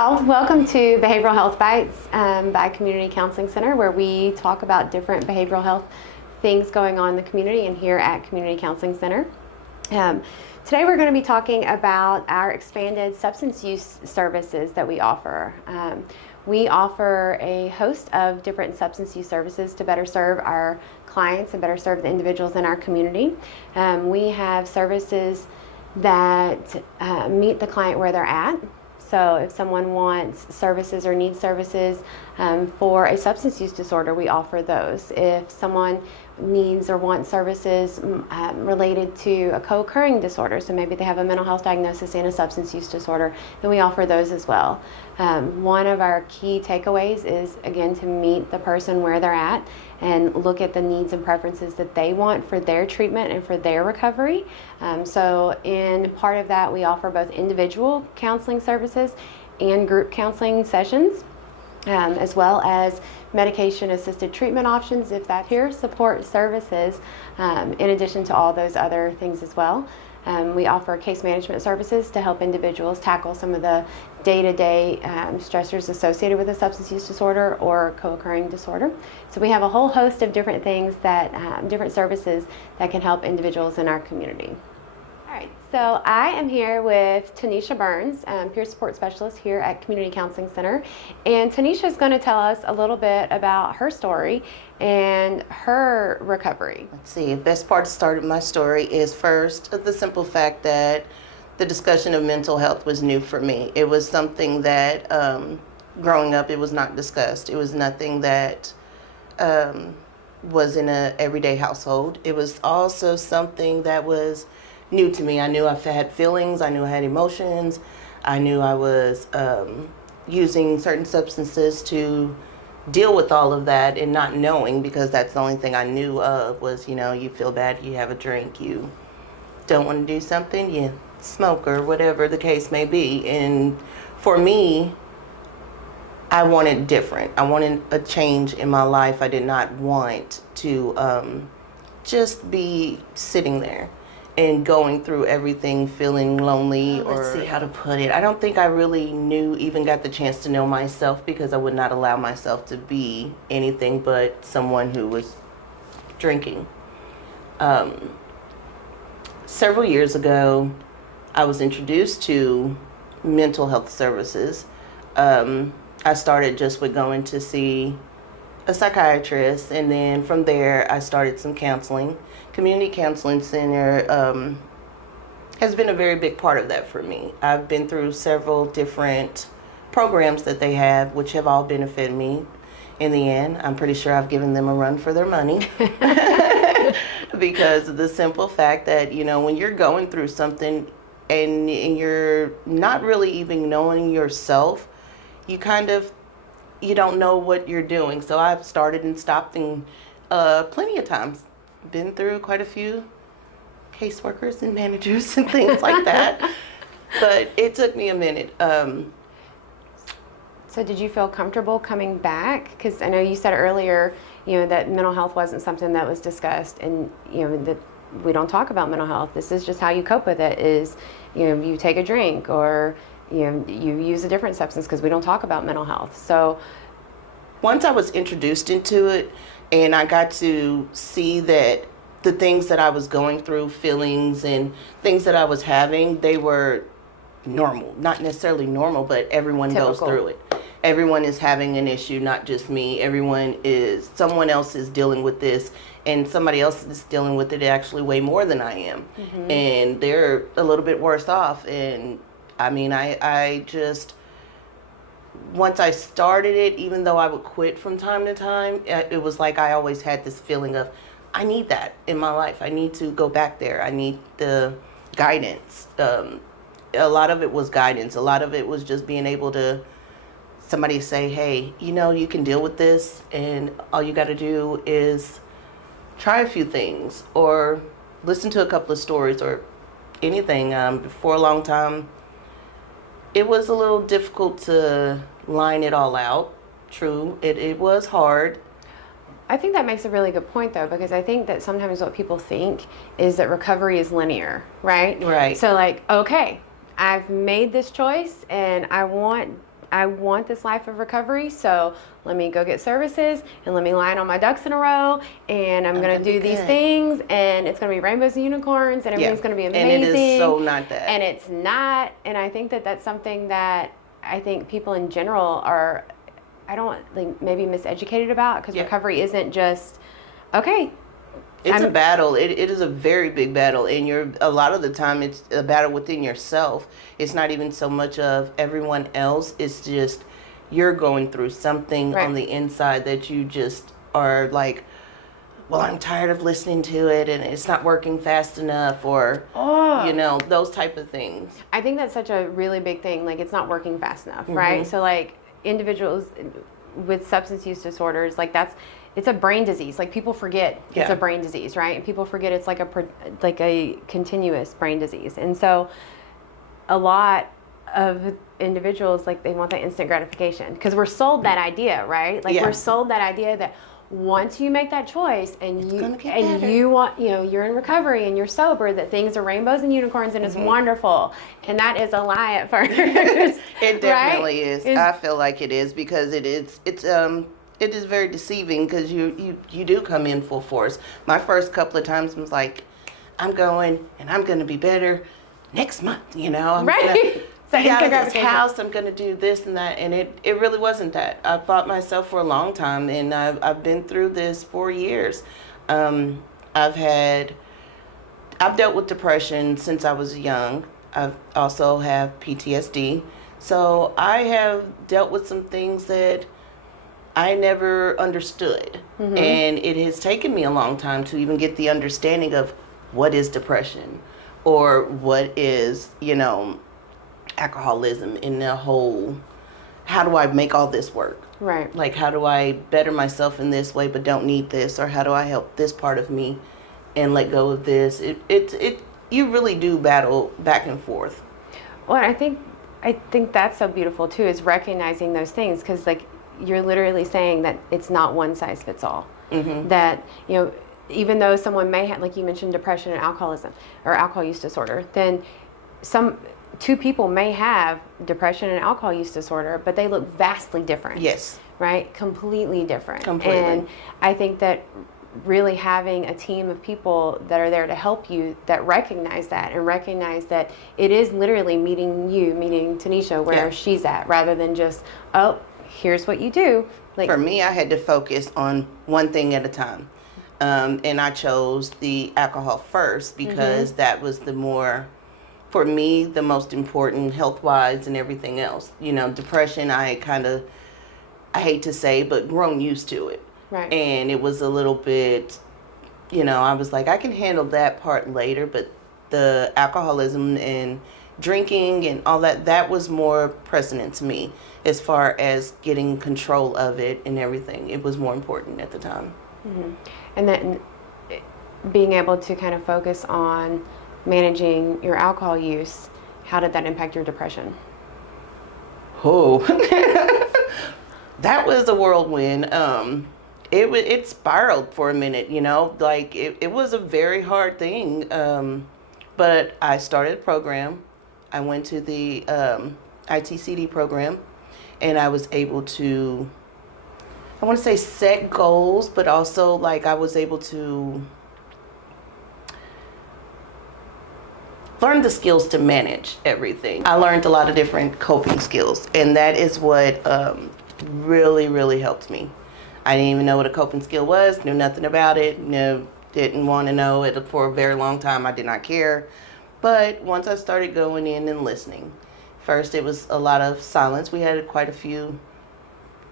y'all, welcome to Behavioral Health Bites by Community Counseling Center, where we talk about different behavioral health things going on in the community and here at Community Counseling Center. Today we're going to be talking about our expanded substance use services that we offer. We offer a host of different substance use services to better serve our clients and better serve the individuals in our community. We have services that meet the client where they're at. So if someone wants services or needs services for a substance use disorder, we offer those. If someone needs or wants services related to a co-occurring disorder, so maybe they have a mental health diagnosis and a substance use disorder, then we offer those as well. One of our key takeaways is, again, to meet the person where they're at and look at the needs and preferences that they want for their treatment and for their recovery. So in part of that, we offer both individual counseling services and group counseling sessions, as well as medication-assisted treatment options, if that here, support services, in addition to all those other things as well. We offer case management services to help individuals tackle some of the day-to-day stressors associated with a substance use disorder or co-occurring disorder. So we have a whole host of different things that, different services that can help individuals in our community. All right, so I am here with Tanisha Burns, peer support specialist here at Community Counseling Center. And Tanisha is going to tell us a little bit about her story and her recovery. Let's see, the best part to start my story is first the simple fact that the discussion of mental health was new for me. It was something that growing up, it was not discussed. It was nothing that was in an everyday household. It was also something that was new to me. I knew I had feelings, I knew I had emotions, I knew I was using certain substances to deal with all of that, and not knowing, because that's the only thing I knew of was, you feel bad, you have a drink, you don't want to do something, you smoke, or whatever the case may be. And for me, I wanted different. I wanted a change in my life. I did not want to just be sitting there and going through everything, feeling lonely, or let's see how to put it. I don't think I really even got the chance to know myself, because I would not allow myself to be anything but someone who was drinking. Several years ago, I was introduced to mental health services. I started just with going to see a psychiatrist, and then from there I started some counseling. Community Counseling Center has been a very big part of that for me. I've been through several different programs that they have, which have all benefited me in the end. I'm pretty sure I've given them a run for their money because of the simple fact that, when you're going through something and you're not really even knowing yourself, you don't know what you're doing. So I've started and stopped plenty of times. Been through quite a few caseworkers and managers and things like that, but it took me a minute. So did you feel comfortable coming back? Because I know you said earlier, that mental health wasn't something that was discussed, and that we don't talk about mental health. This is just how you cope with it. Is you take a drink, or you use a different substance, because we don't talk about mental health. So once I was introduced into it, and I got to see that the things that I was going through, feelings and things that I was having, they were normal. Not necessarily normal, but everyone Typical. Goes through it. Everyone is having an issue, not just me. Someone else is dealing with this, and somebody else is dealing with it actually way more than I am. Mm-hmm. And they're a little bit worse off. And I just, once I started it, even though I would quit from time to time, it was like I always had this feeling of, I need that in my life. I need to go back there. I need the guidance. A lot of it was guidance. A lot of it was just being able to, somebody say, hey, you can deal with this, and all you got to do is try a few things, or listen to a couple of stories, or anything. For a long time, it was a little difficult to line it all out. True, it was hard. I think that makes a really good point, though, because I think that sometimes what people think is that recovery is linear, right? Right. So okay, I've made this choice and I want I want this life of recovery, so let me go get services and let me line all my ducks in a row, and I'm going to do these things, and it's going to be rainbows and unicorns, and everything's going to be amazing. And it is so not that. And it's not. And I think that that's something that I think people in general are, I don't think, maybe miseducated about, because recovery isn't just, okay. It's a battle. It is a very big battle, and a lot of the time it's a battle within yourself. It's not even so much of everyone else. It's just you're going through something on the inside that you just are like, well, I'm tired of listening to it, and it's not working fast enough, or those type of things. I think that's such a really big thing. Like, it's not working fast enough, right? So like individuals with substance use disorders, like it's a brain disease. Like, people forget it's a brain disease, right? And people forget it's like a continuous brain disease. And so a lot of individuals, like, they want that instant gratification, because we're sold that idea, right? Like, we're sold that idea that once you make that choice and you want, you're in recovery and you're sober, that things are rainbows and unicorns and it's wonderful. And that is a lie at first. It definitely is. I feel like it is, because it is very deceiving, because you do come in full force. My first couple of times I was like, I'm going and I'm going to be better next month, I'm gonna be out of this house, I'm going to do this and that, and it really wasn't that. I fought myself for a long time, and I've been through this for years. I've dealt with depression since I was young. I also have PTSD, so I have dealt with some things that I never understood. And it has taken me a long time to even get the understanding of what is depression, or what is, alcoholism, in the whole, how do I make all this work? Right. Like, how do I better myself in this way but don't need this? Or how do I help this part of me and let go of this? You really do battle back and forth. Well, I think that's so beautiful too, is recognizing those things, because like, you're literally saying that it's not one size fits all. That, even though someone may have, like you mentioned, depression and alcoholism or alcohol use disorder, then two people may have depression and alcohol use disorder, but they look vastly different. Yes. Right? Completely different. Completely. And I think that really having a team of people that are there to help you, that recognize that, and recognize that it is literally meeting Tanisha where she's at, rather than just, oh, here's what you do. Like, for me, I had to focus on one thing at a time. And I chose the alcohol first, because that was for me, the most important health-wise and everything else. Depression, I hate to say, but grown used to it. Right. And it was a little bit, I was like, I can handle that part later, but the alcoholism and drinking and all that was more precedent to me, as far as getting control of it and everything. It was more important at the time. And then being able to kind of focus on managing your alcohol use, how did that impact your depression? Oh, that was a whirlwind. It spiraled for a minute, like it was a very hard thing. But I started a program. I went to the ITCD program, and I was able to, I want to say, set goals, but also like I was able to learn the skills to manage everything. I learned a lot of different coping skills, and that is what really, really helped me. I didn't even know what a coping skill was, knew nothing about it, didn't want to know it for a very long time. I did not care. But once I started going in and listening, first it was a lot of silence. We had quite a few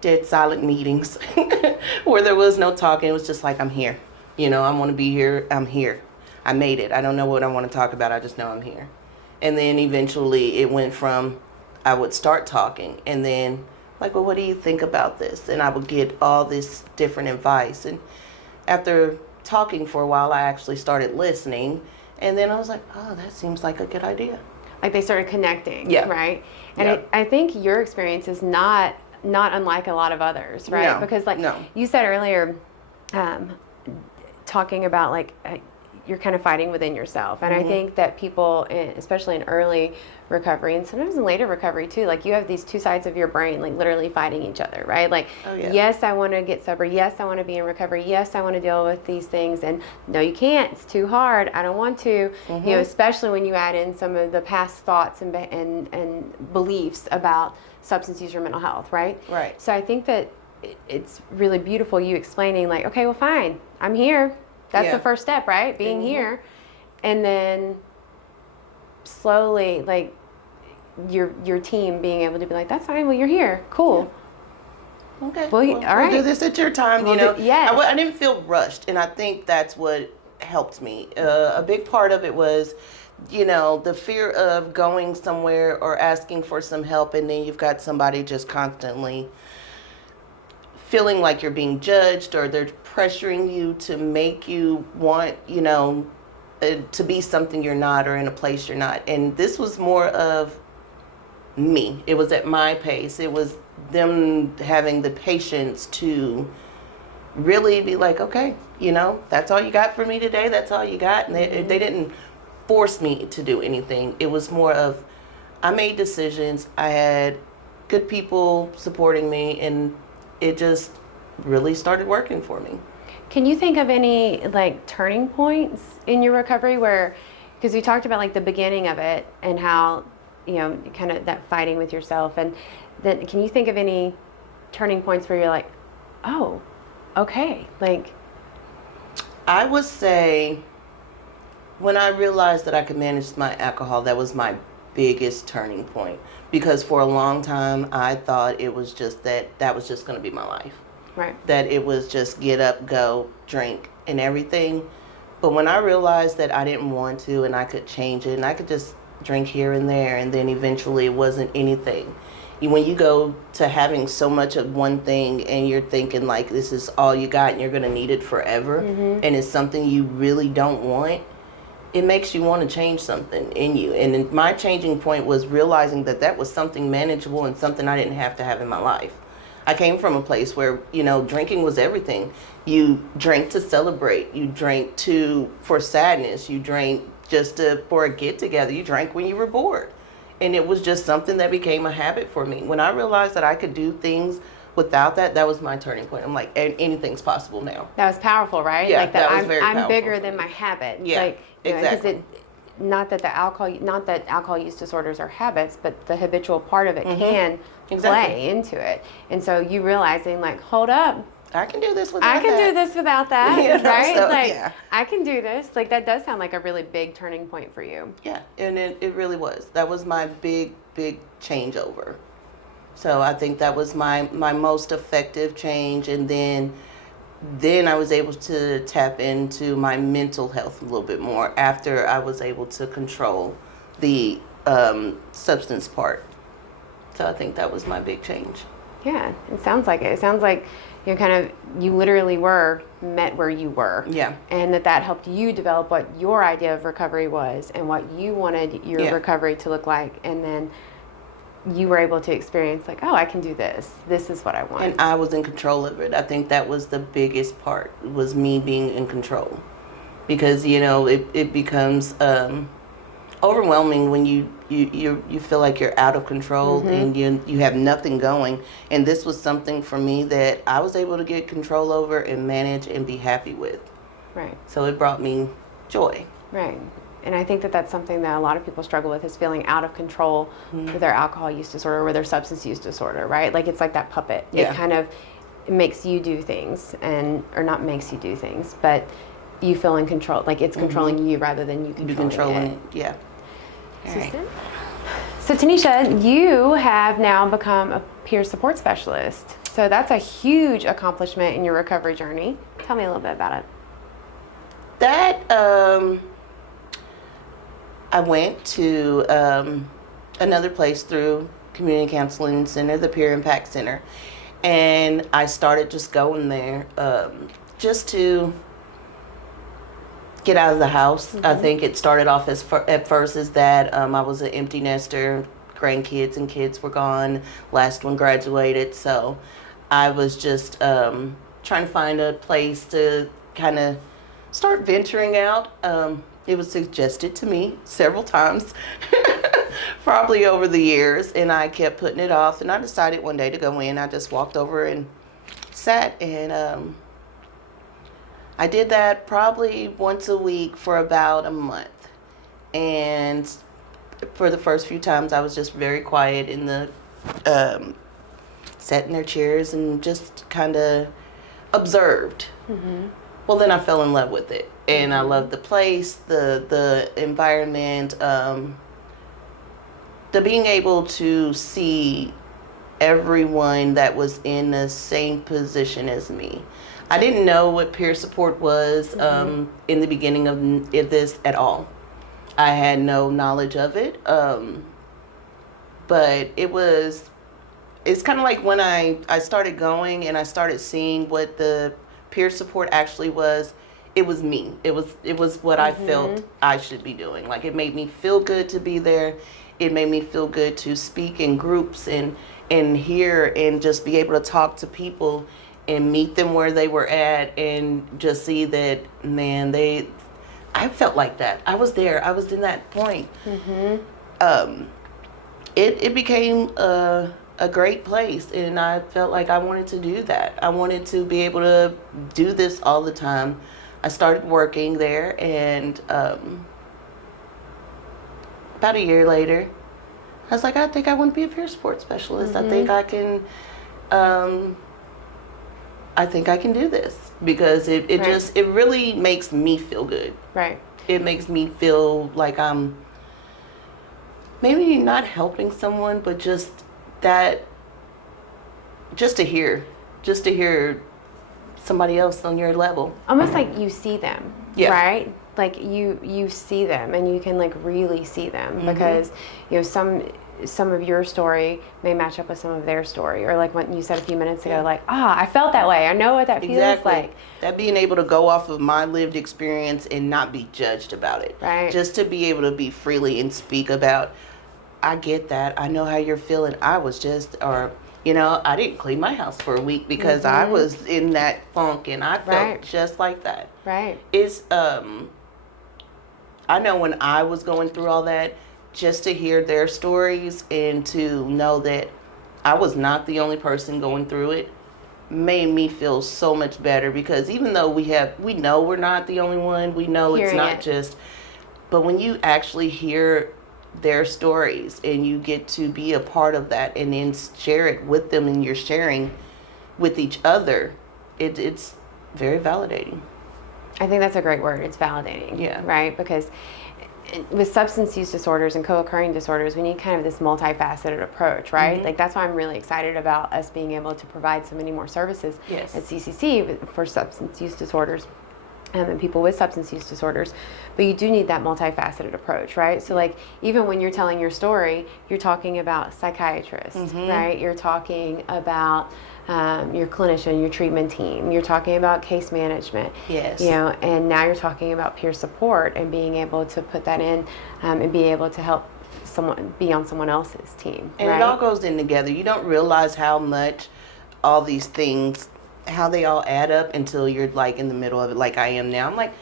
dead silent meetings where there was no talking. It was just like, I'm here. I want to be here. I'm here. I made it. I don't know what I want to talk about. I just know I'm here. And then eventually it went from, I would start talking, and then like, well, what do you think about this? And I would get all this different advice. And after talking for a while, I actually started listening. And then I was like, oh, that seems like a good idea. Like, they started connecting, right? And Yeah. I think your experience is not unlike a lot of others, right? No, Because like no. you said earlier, talking about like you're kind of fighting within yourself. And I think that people, especially in early recovery and sometimes in later recovery too, like you have these two sides of your brain, like literally fighting each other, right? Like, yes, I want to get sober. Yes, I want to be in recovery. Yes, I want to deal with these things. And no, you can't. It's too hard. I don't want to, you know, especially when you add in some of the past thoughts and beliefs about substance use or mental health, right? Right. So I think that it's really beautiful you explaining like, okay, well, fine, I'm here. That's the first step, right? Being here. And then slowly, like, your team being able to be like, that's fine, well, you're here. Cool. Yeah. Okay. Well, all right. We'll do this at your time, you know. Yes. I didn't feel rushed, and I think that's what helped me. A big part of it was, you know, the fear of going somewhere or asking for some help, and then you've got somebody just constantly feeling like you're being judged, or they're pressuring you to make you want, you know, to be something you're not, or in a place you're not. And this was more of me. It was at my pace. It was them having the patience to really be like, okay, you know, that's all you got for me today. That's all you got. And they didn't force me to do anything. It was more of, I made decisions. I had good people supporting me, and it just really started working for me. Can you think of any like turning points in your recovery where, because you talked about like the beginning of it and how, you know, kind of that fighting with yourself, and then can you think of any turning points where you're like, oh, okay, like? I would say when I realized that I could manage my alcohol, that was my biggest turning point, because for a long time I thought it was just that was just going to be my life. Right. That it was just get up, go, drink, and everything. But when I realized that I didn't want to, and I could change it, and I could just drink here and there, and then eventually it wasn't anything. When you go to having so much of one thing, and you're thinking like this is all you got, and you're going to need it forever, and it's something you really don't want, it makes you want to change something in you. And my changing point was realizing that that was something manageable and something I didn't have to have in my life. I came from a place where, you know, drinking was everything. You drank to celebrate. You drank for sadness. You drank just for a get together. You drank when you were bored. And it was just something that became a habit for me. When I realized that I could do things without that, that was my turning point. I'm like, anything's possible now. That was powerful, right? Yeah, like that was very I'm powerful bigger for than me. my habit. Yeah, like, exactly. Not that alcohol use disorders are habits, but the habitual part of it can play into it. And so you realizing like, hold up, I can do this without that. do this without that, You know, right? so, like, yeah. I can do this. Like, that does sound like a really big turning point for you. Yeah, and it really was. That was my big changeover. So I think that was my most effective change. And then I was able to tap into my mental health a little bit more after I was able to control the substance part. So I think that was my big change. Yeah, it sounds like it. It sounds like you literally were met where you were. Yeah. And that helped you develop what your idea of recovery was and what you wanted your recovery to look like. And then you were able to experience like, oh, I can do this. This is what I want. And I was in control of it. I think that was the biggest part, was me being in control. Because, you know, it becomes overwhelming when you feel like you're out of control and you have nothing going. And this was something for me that I was able to get control over and manage and be happy with. Right. So it brought me joy. Right. And I think that's something that a lot of people struggle with, is feeling out of control with their alcohol use disorder or with their substance use disorder, right? Like, it's like that puppet. Yeah. It kind of makes you do things, or not makes you do things, but you feel in control. Like, it's controlling you rather than you controlling it. Yeah. All right. So Tanisha, you have now become a peer support specialist. So that's a huge accomplishment in your recovery journey. Tell me a little bit about it. That, I went to another place through Community Counseling Center, the Peer Impact Center, and I started just going there just to get out of the house. I think it started off at first as that I was an empty nester. Grandkids and kids were gone. Last one graduated, so I was just trying to find a place to kind of start venturing out. It was suggested to me several times, probably over the years, and I kept putting it off. And I decided one day to go in. I just walked over and sat, and I did that probably once a week for about a month. And for the first few times, I was just very quiet in the sat in their chairs and just kind of observed. Mm-hmm. Well, then I fell in love with it, and I loved the place, the environment, the being able to see everyone that was in the same position as me. I didn't know what peer support was in the beginning of this at all. I had no knowledge of it, but it's kind of like when I started going and I started seeing what the peer support actually was. It was me. It was what I felt I should be doing. Like, it made me feel good to be there. It made me feel good to speak in groups and hear and just be able to talk to people and meet them where they were at and just see that, man, I felt like that. I was there. I was in that point. It became a great place, and I felt like I wanted to do that. I wanted to be able to do this all the time. I started working there, and about a year later, I was like, I think I want to be a peer support specialist. I think I can do this, because it really makes me feel good. Right. It makes me feel like I'm maybe not helping someone, but just to hear somebody else on your level. Almost like you see them, yeah. Right? Like you see them, and you can like really see them, because some of your story may match up with some of their story, or like what you said a few minutes ago, like, I felt that way. I know what that feels like. That being able to go off of my lived experience and not be judged about it. Right. Just to be able to be freely and speak about, I get that. I know how you're feeling. I was just, I didn't clean my house for a week because I was in that funk, and I felt just like that. Right. It's, I know when I was going through all that, just to hear their stories and to know that I was not the only person going through it made me feel so much better, because even though we know we're not the only one, we know it's not just, but when you actually hear their stories and you get to be a part of that and then share it with them, and you're sharing with each other, it's very validating. I think that's a great word. It's validating. Yeah. Right? Because with substance use disorders and co-occurring disorders, we need kind of this multifaceted approach, right? Like, that's why I'm really excited about us being able to provide so many more services at CCC for substance use disorders. And people with substance use disorders, but you do need that multifaceted approach, right? So like, even when you're telling your story, you're talking about psychiatrists, right? You're talking about your clinician, your treatment team. You're talking about case management. Yes. And now you're talking about peer support and being able to put that in and be able to help someone be on someone else's team. And right? It all goes in together. You don't realize how much all these things, how they all add up until you're like in the middle of it, like I am now. I'm like,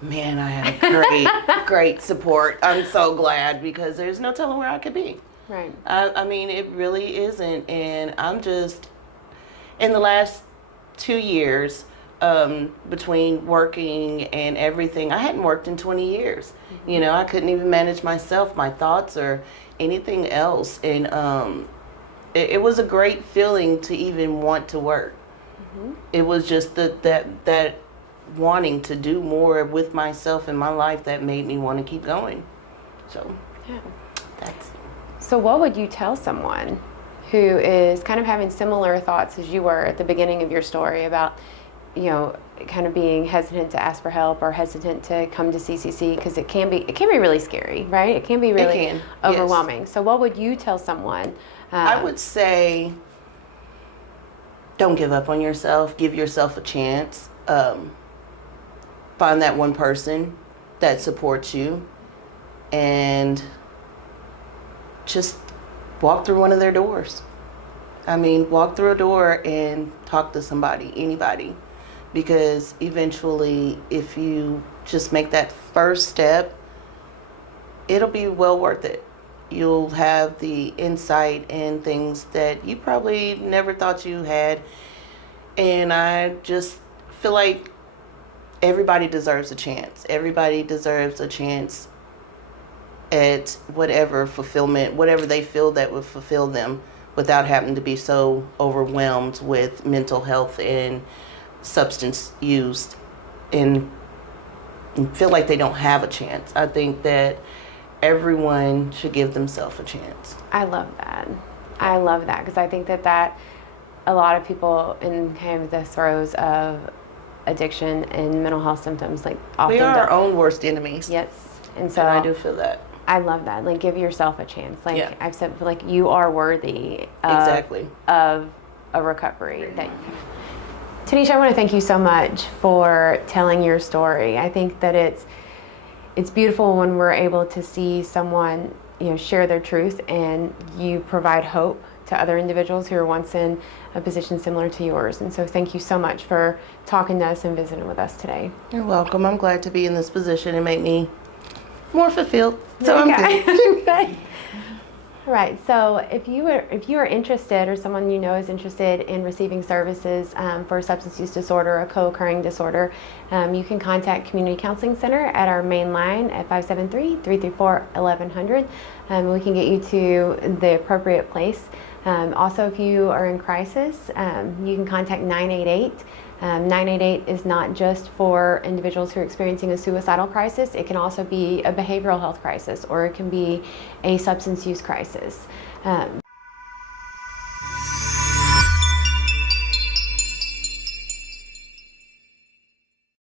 man, I have great support. I'm so glad, because there's no telling where I could be. Right. I mean, it really isn't. And I'm just, in the last 2 years, between working and everything, I hadn't worked in 20 years. I couldn't even manage myself, my thoughts, or anything else. And it was a great feeling to even want to work. It was just that wanting to do more with myself in my life that made me want to keep going. So, So what would you tell someone who is kind of having similar thoughts as you were at the beginning of your story about, kind of being hesitant to ask for help or hesitant to come to CCC, because it can be really scary, right? It can be really overwhelming. Yes. So what would you tell someone? I would say, don't give up on yourself. Give yourself a chance. Find that one person that supports you, and just walk through one of their doors. Walk through a door and talk to somebody, anybody. because eventually, if you just make that first step, it'll be well worth it. You'll have the insight and things that you probably never thought you had. And I just feel like everybody deserves a chance. Everybody deserves a chance at whatever fulfillment, whatever they feel that would fulfill them without having to be so overwhelmed with mental health and substance use and feel like they don't have a chance. I think that everyone should give themselves a chance. I love that. I love that because I think that a lot of people in kind of the throes of addiction and mental health symptoms, like often We are our own worst enemies. Yes, and so And I do feel that. I love that. Like, give yourself a chance. Like Yeah. I've said, like you are worthy Exactly. of a recovery. Tanisha, I want to thank you so much for telling your story. I think that it's beautiful when we're able to see someone, share their truth, and you provide hope to other individuals who are once in a position similar to yours. And so thank you so much for talking to us and visiting with us today. You're welcome. I'm glad to be in this position and make me more fulfilled. So I'm good. Okay. Right. So if you are interested, or someone you know is interested in receiving services for a substance use disorder, a co-occurring disorder, you can contact Community Counseling Center at our main line at 573-334-1100. We can get you to the appropriate place. Also, if you are in crisis, you can contact 988. 988 is not just for individuals who are experiencing a suicidal crisis. It can also be a behavioral health crisis, or it can be a substance use crisis.